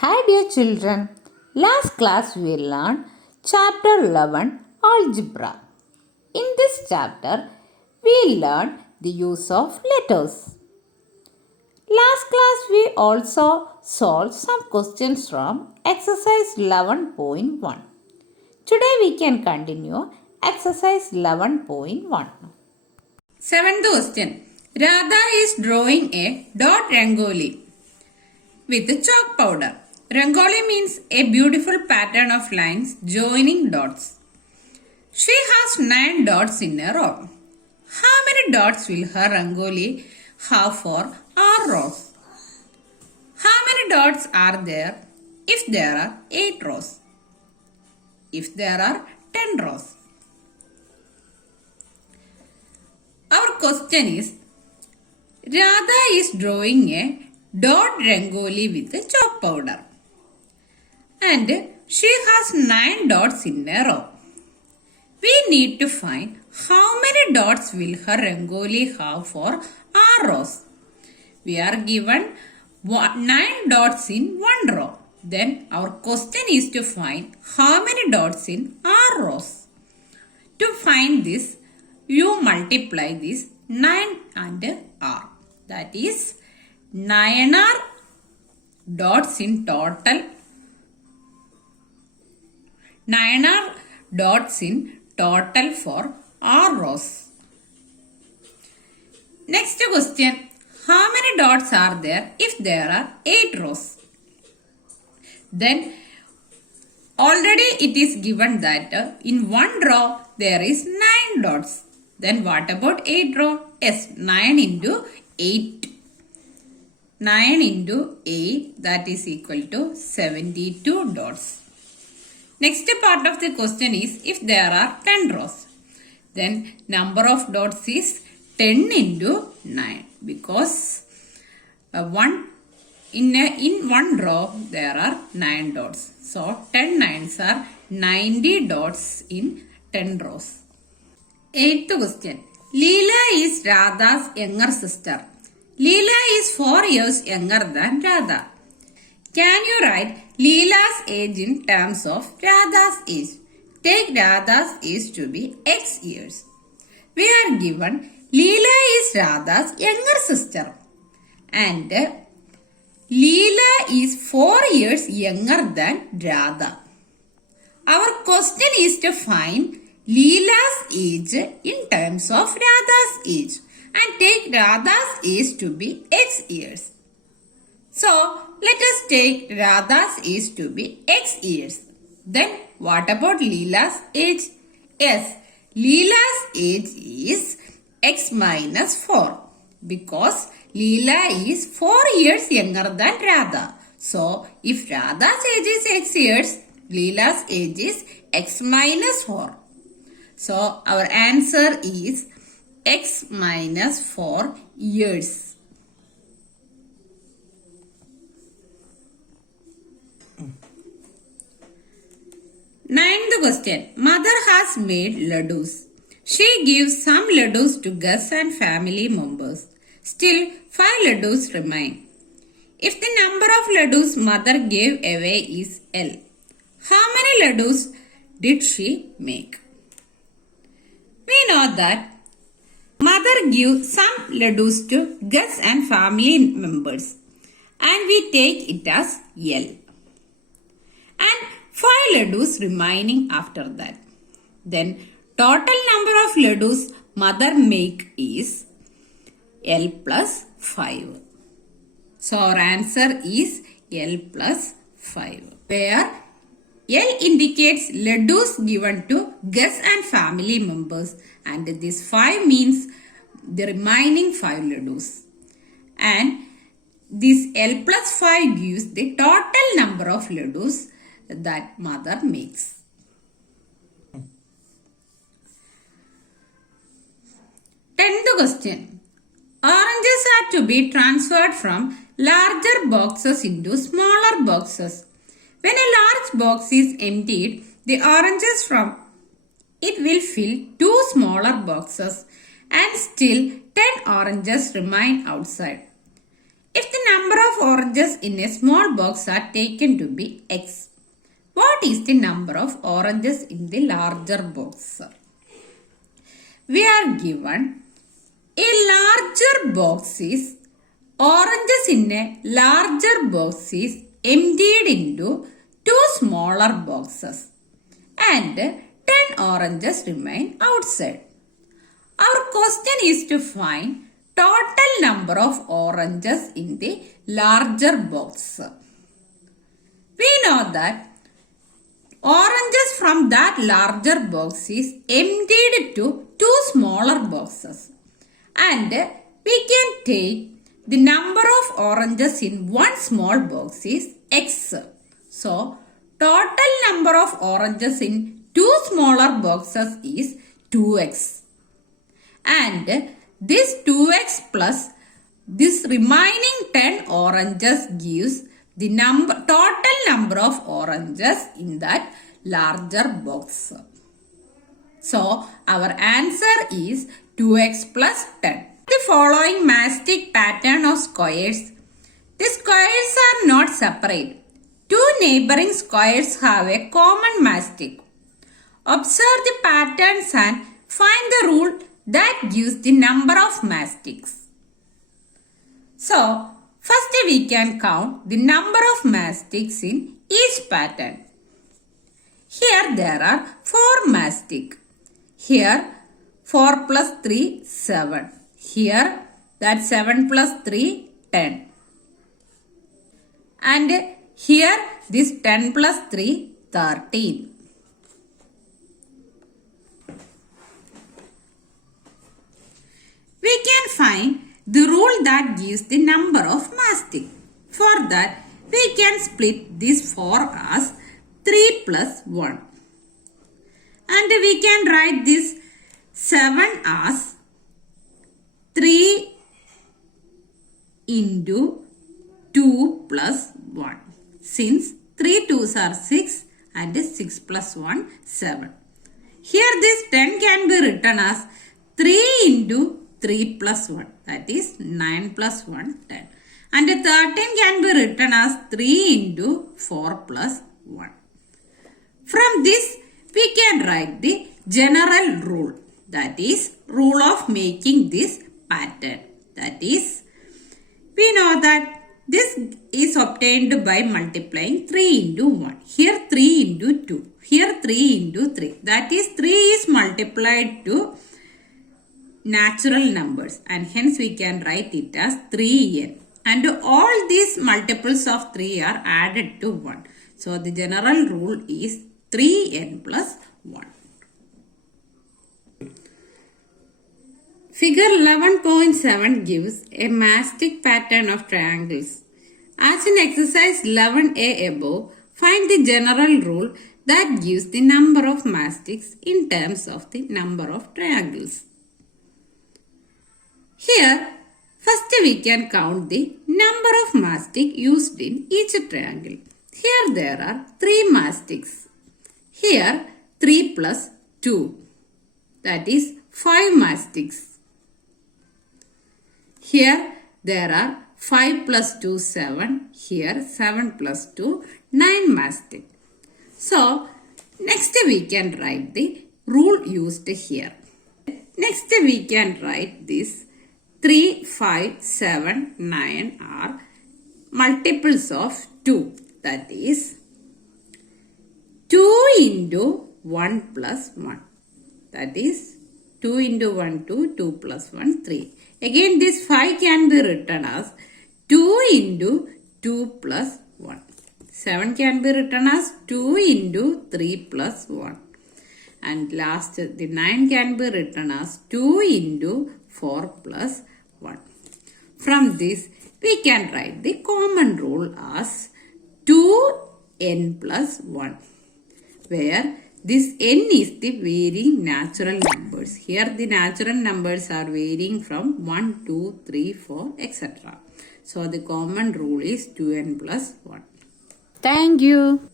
Hi dear children, last class we learned chapter 11 Algebra. In this chapter we learned the use of letters. Last class we also solved some questions from exercise 11.1. Today we can continue exercise 11.1. Seventh question. Radha is drawing a dot rangoli with chalk powder. Rangoli means a beautiful pattern of lines joining dots. She has 9 dots in a row. How many dots will her rangoli have for R rows? How many dots are there if there are 8 rows? If there are 10 rows? Our question is, Radha is drawing a dot rangoli with chalk powder and she has 9 dots in a row. We need to find how many dots will her rangoli have for R rows. We are given 9 dots in one row. Then our question is to find how many dots in R rows. To find this, you multiply this 9 and R. That is 9R dots in total. 9R dots in total for R rows. Next question. How many dots are there if there are 8 rows? Then already it is given that in one row there is 9 dots. Then what about 8 row? Yes, 9 into 8. 9 into 8, that is equal to 72 dots. Next part of the question is if there are 10 rows. Then number of dots is 10 into 9 because in one row there are 9 dots. So 10 nines are 90 dots in 10 rows. Eighth question. Leela is Radha's younger sister. Leela is 4 years younger than Radha. Can you write Leela's age in terms of Radha's age? Take Radha's age to be X years. We are given Leela is Radha's younger sister and Leela is 4 years younger than Radha. Our question is to find Leela's age in terms of Radha's age and take Radha's age to be X years. So, let us take Radha's age to be X years. Then, what about Leela's age? Yes, Leela's age is X minus 4 because Leela is 4 years younger than Radha. So, if Radha's age is X years, Leela's age is X minus 4. So, our answer is X minus 4 years. Ninth question. Mother has made laddus. She gives some laddus to Gus and family members. Still, 5 laddus remain. If the number of laddus mother gave away is L, how many laddus did she make? We know that mother gives some laddus to Gus and family members and we take it as L. And 5 laddus remaining after that. Then total number of laddus mother make is L plus 5. So our answer is L plus 5. Where L indicates laddus given to Gus and family members and this 5 means the remaining 5 laddus. And this L plus 5 gives the total number of laddus that mother makes. 10th question. Oranges are to be transferred from larger boxes into smaller boxes. When a large box is emptied, the oranges from it will fill 2 smaller boxes and still 10 oranges remain outside. If the number of oranges in a small box are taken to be x, what is the number of oranges in the larger box? We are given a larger box is oranges in a larger box is emptied into two smaller boxes and 10 oranges remain outside. Our question is to find total number of oranges in the larger box. We know that oranges from that larger box is emptied to two smaller boxes and we can take the number of oranges in one small box is x. So, total number of oranges in two smaller boxes is 2x. And this 2x plus this remaining 10 oranges gives the total number of oranges in that larger box. So, our answer is 2x plus 10. The following mastic pattern of squares. The squares are not separate. Two neighboring squares have a common mastic. Observe the patterns and find the rule that gives the number of mastics. So, first we can count the number of mastics in each pattern. Here there are 4 mastic. Here 4 plus 3, 7. Here that 7 plus 3, 10. And here this 10 plus 3, 13. We can find the rule that gives the number of mastic. For that, we can split this 4 as 3 plus 1. And we can write this 7 as 3 into 2 plus 1. Since 3 2s are 6 and 6 plus 1, 7. Here this 10 can be written as 3 into 3 plus 1, that is 9 plus 1, 10. And 13 can be written as 3 into 4 plus 1. From this, we can write the general rule, that is rule of making this pattern. That is, we know that this is obtained by multiplying 3 into 1. Here 3 into 2. Here 3 into 3. That is 3 is multiplied to natural numbers and hence we can write it as 3n. And all these multiples of 3 are added to 1. So the general rule is 3n plus 1. Figure 11.7 gives a mastic pattern of triangles. As in exercise 11a above, find the general rule that gives the number of mastics in terms of the number of triangles. Here, first we can count the number of mastic used in each triangle. Here there are 3 mastics. Here 3 plus 2, that is 5 mastics. Here there are 5 plus 2, 7. Here 7 plus 2, 9 mastic. So, next we can write the rule used here. Next we can write this 3, 5, 7, 9 are multiples of 2. That is 2 into 1 plus 1. That is 2 into 1, 2, 2 plus 1, 3. Again this 5 can be written as 2 into 2 plus 1. 7 can be written as 2 into 3 plus 1. And last the 9 can be written as 2 into 4 plus 1. From this we can write the common rule as 2n plus 1, where this n is the varying natural numbers. Here the natural numbers are varying from 1, 2, 3, 4, etc. So the common rule is 2n plus 1. Thank you.